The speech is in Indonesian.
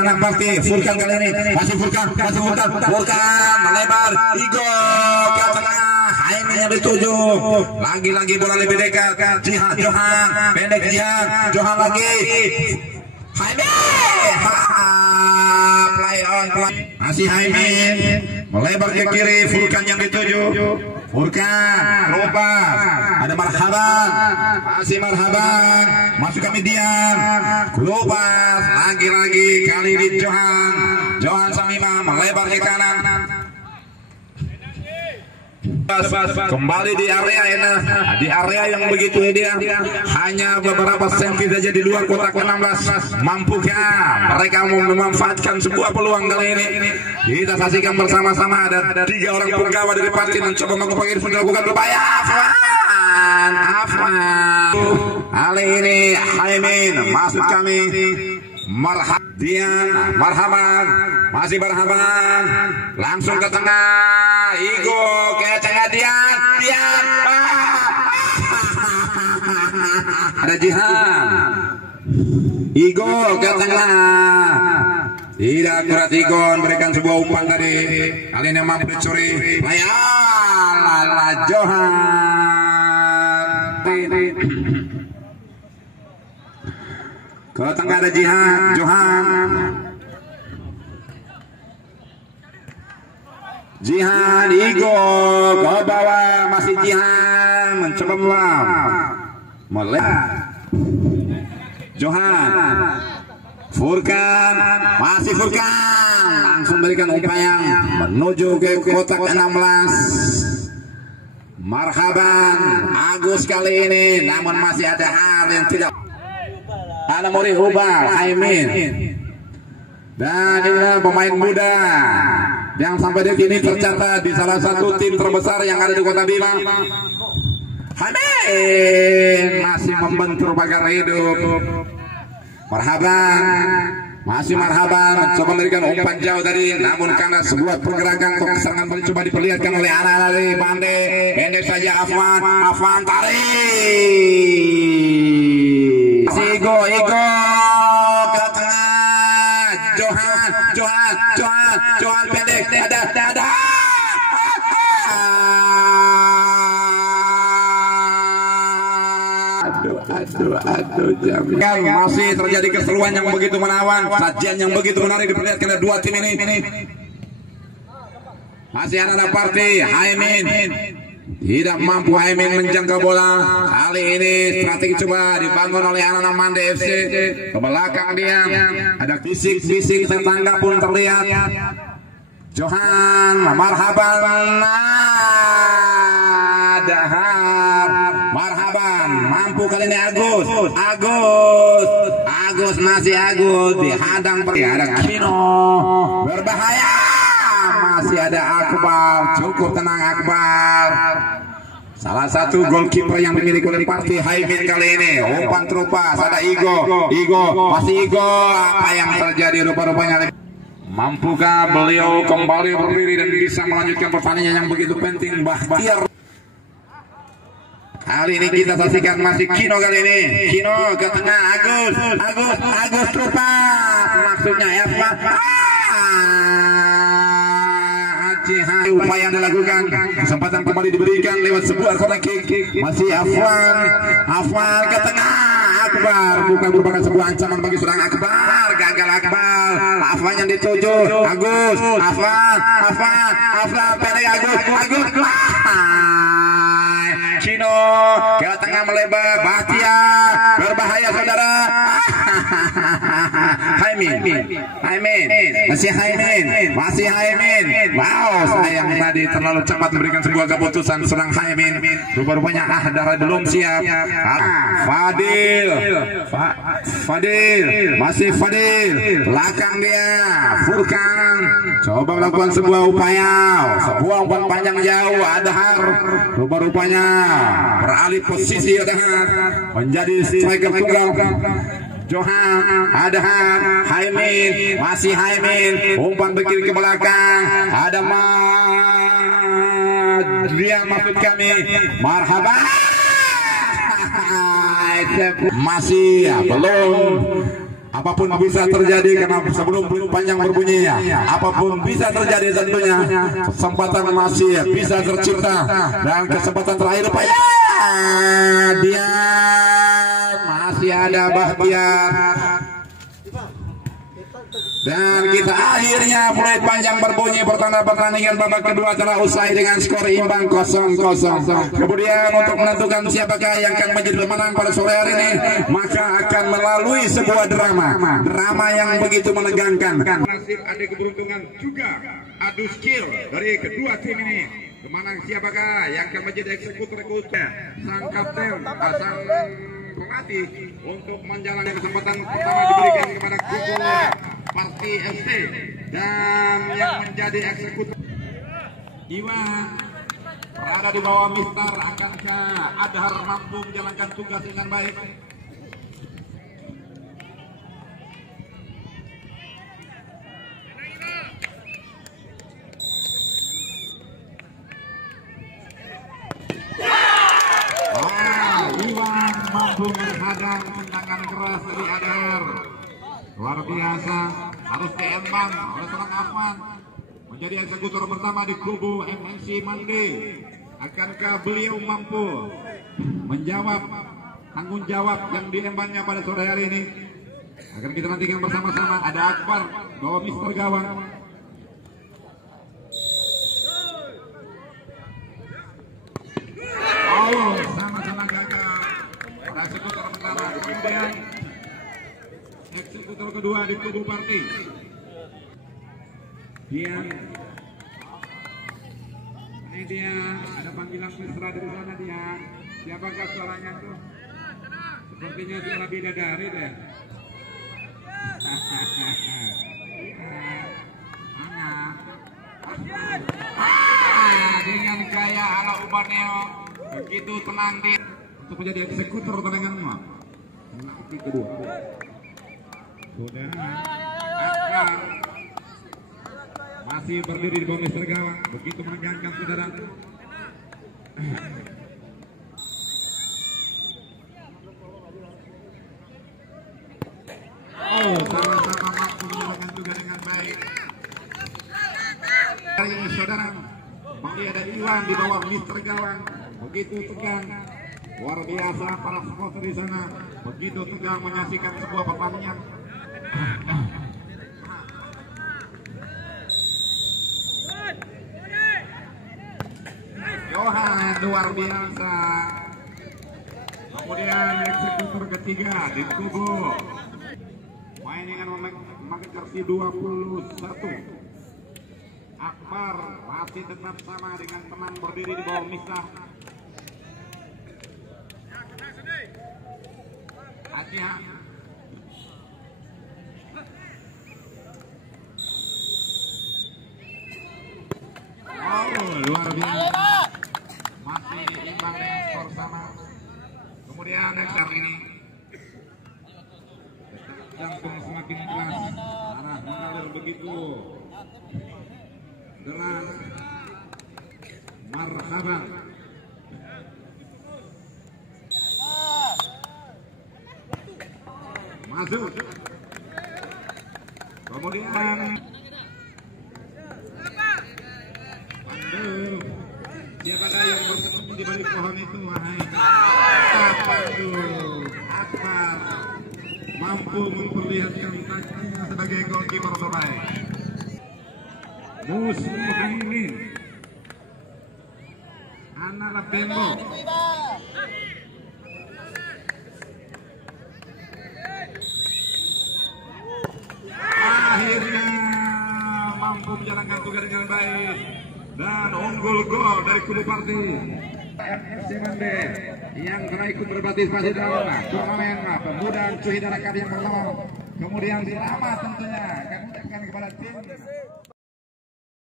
anak party Furkan kali ini masih Furkan melebar Igo ke tengah Haimin yang dituju lagi-lagi bola lebih dekat Johan pendek Johan lagi Haimin play on masih Haimin melebar ke kiri Furkan yang dituju Furkan lepas ada Marhaban masih Marhaban masuk kami diam lepas lagi-lagi kali ini Johan Samima melebar ke kanan kembali di area yang begitu ideal hanya beberapa senti saja di luar kotak 16 mampukah mereka mau memanfaatkan sebuah peluang kali ini kita saksikan bersama-sama ada 3 orang penggawa dari partai mencoba melakukan dilakukan berupaya Afwan kali ini Haimin masuk kami Marhaban masih Marhaban langsung ke tengah Igo ke tengah Dian ada Jihan Igo ke tengah tidak akurat Igo memberikan sebuah umpan tadi kali ini mampu dicuri Lala Johan ke tengah ada Jihan Igo ke bawah masih Jihan mencoba melebar Johan Furkan masih Furkan langsung berikan upaya menuju ke kotak 16 Marhaban Agus kali ini namun masih ada hal yang tidak ada Mori Hubal Haimin dan inilah pemain muda yang sampai detik ini tercatat di salah satu tim terbesar yang ada di Kota Bima. Haimin masih membentur pagar hidup masih Marhaban mencoba memberikan umpan jauh tadi namun karena sebuah pergerakan serangan mencoba diperlihatkan oleh anak-anak dari Pande pendek saja Afwan tarik Igo ke tengah Johan pendek ada aduh masih terjadi keseruan yang begitu menawan sajian yang begitu menarik diperlihatkan oleh 2 tim ini masih anak-anak partai Haimin tidak mampu Haimin menjangkau bola kali ini strategi coba dibangun oleh anak-anak Mande FC ke belakang dia ada bisik-bisik tetangga pun terlihat Johan Marhaban Marhaban mampu kali ini Agus masih dihadang ada Kino berbahaya masih ada Akbar cukup tenang Akbar salah satu goalkeeper yang dimiliki oleh partai Haimin kali ini umpan terupas ada Igo apa yang terjadi rupa-rupanya mampukah beliau kembali berdiri dan bisa melanjutkan pertandingan yang begitu penting Bahtiar kali ini kita saksikan masih Kino kali ini Kino ke tengah Agus terupas maksudnya upaya yang dilakukan kesempatan kembali diberikan lewat sebuah corner kick masih Afwan ke tengah Akbar bukan merupakan sebuah ancaman bagi seorang Akbar gagal Akbar Afwan yang dituju Afwan pendek Agus Kino ke tengah melebar Bahtiar berbahaya saudara Haimin masih Haimin wow sayang tadi terlalu cepat memberikan sebuah keputusan serang Haimin rupa-rupanya darah belum siap Fadil belakang dia Furkan coba melakukan sebuah upaya umpan panjang jauh Adhar rupa-rupanya beralih posisi Adhar menjadi striker tunggal Johan, Adhan, Haimin, masih Haimin, umpan berkiri ke belakang, ada dia maksud kami, Marhaban, masih belum Apapun bisa terjadi karena sebelum peluit panjang berbunyinya, apapun bisa terjadi tentunya. Kesempatan masih bisa tercipta dan kesempatan terakhir Pak ya. Dia masih ada Bahtiar. Dan kita akhirnya peluit panjang berbunyi, pertanda pertandingan babak kedua telah usai dengan skor imbang 0-0. Kemudian untuk menentukan siapakah yang akan menjadi pemenang pada sore hari ini, maka akan melalui sebuah drama yang begitu menegangkan. Nasib ada keberuntungan juga adu skill dari kedua tim ini. Pemenang siapakah yang akan menjadi eksekutor sang kapten, sang pelatih untuk menjalani kesempatan pertama diberikan kepada kubu Parti FC, dan yang menjadi eksekutor Iwan berada di bawah Mister. Akankah Adhar mampu menjalankan tugas dengan baik? Iwan mampu menghadang tendangan keras dari Adhar. Luar biasa, harus diembang oleh seorang Afwan menjadi eksekutor pertama di kubu MNC Mande. Akankah beliau mampu menjawab tanggung jawab yang diembannya pada sore hari ini? Akan kita nantikan bersama-sama. Ada Akbar bawa Mister Gawang. Oh, sama-sama gagal pada eksekutor pertama. Kemudian eksekutor kedua di kubu Parti. Ini dia, ada panggilan mesra dari sana dia. Siapakah suaranya tuh? Sepertinya suara bidadari deh. Dengan gaya ala Ubaneo begitu tenang dia untuk menjadi eksekutor tendanganmu. Penalti kedua. Sudah akan masih berdiri di bawah Mister Gawang, begitu menegangkan saudara. Oh, sama-sama mampu menjalankan tugas dengan baik. Hari ini saudara, masih ada Iwan di bawah Mister Gawang, begitu tegang. Luar biasa para supporter di sana, begitu tegang menyaksikan sebuah pertandingan. Johan luar biasa. Kemudian eksekutor ketiga di kubu main dengan memakai jersey 21. Akbar masih tetap sama dengan tenang berdiri di bawah Misah. Ajihan. Oh, luar biasa. Masih imbang dengan skor sama. Kemudian eksar ini jantung semakin keras, arah mengalir begitu deras. Marhaban. Masuk. Kemudian siapakah yang bersembunyi di balik pohon itu? Wahai Akbar mampu memperlihatkan taktiknya sebagai goalkeeper terbaik. Muslimin Anala Bembo akhirnya mampu menjalankan tugas dengan baik dan unggul gol dari kubu Parti FC Mande yang telah ikut berpartisipasi dalam turnamen pemuda Cuhidara yang pertama. Kemudian selamat tentunya kami ucapkan kepada tim